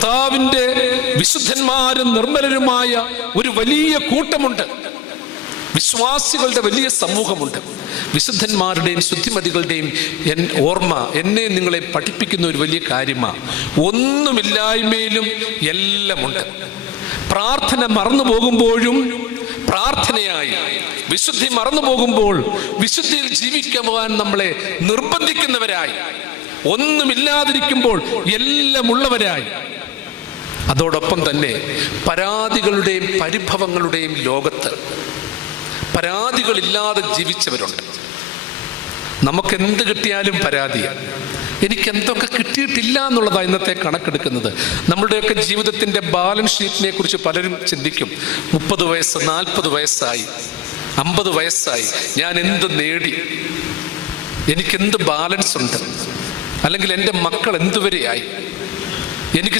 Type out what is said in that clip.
കർത്താവിന്റെ വിശുദ്ധന്മാരും നിർമ്മലരുമായ ഒരു വലിയ കൂട്ടമുണ്ട്. വിശ്വാസികളുടെ വലിയ സമൂഹമുണ്ട്. വിശുദ്ധന്മാരുടെയും ശുദ്ധിമതികളുടെയും എൻ ഓർമ്മ എന്നെ നിങ്ങളെ പഠിപ്പിക്കുന്ന ഒരു വലിയ കാര്യമാണ് ഒന്നുമില്ലായ്മയിലും എല്ലാമുണ്ട്. പ്രാർത്ഥന മറന്നു പോകുമ്പോഴും പ്രാർത്ഥനയായി. വിശുദ്ധി മറന്നു പോകുമ്പോൾ വിശുദ്ധിയിൽ ജീവിക്കുവാൻ നമ്മളെ നിർബന്ധിക്കുന്നവരായി. ഒന്നുമില്ലാതിരിക്കുമ്പോൾ എല്ലാം ഉള്ളവരായി അതോടൊപ്പം തന്നെ പരാതികളുടെയും പരിഭവങ്ങളുടെയും ലോകത്ത് പരാതികളില്ലാതെ ജീവിച്ചവരുണ്ട്. നമുക്ക് എന്ത് കിട്ടിയാലും പരാതിയാണ് എനിക്ക് എന്തൊക്കെ കിട്ടിയിട്ടില്ല എന്നുള്ളതാണ് ഇന്നത്തെ കണക്കെടുക്കുന്നത്. നമ്മളുടെയൊക്കെ ജീവിതത്തിന്റെ ബാലൻസ് ഷീറ്റിനെ കുറിച്ച് പലരും ചിന്തിക്കും. മുപ്പത് വയസ്സ് നാൽപ്പത് വയസ്സായി. അമ്പത് വയസ്സായി. ഞാൻ എന്ത് നേടി? എനിക്കെന്ത് ബാലൻസ് ഉണ്ട് അല്ലെങ്കിൽ എന്റെ മക്കൾ എന്തുവരെയായി? എനിക്ക്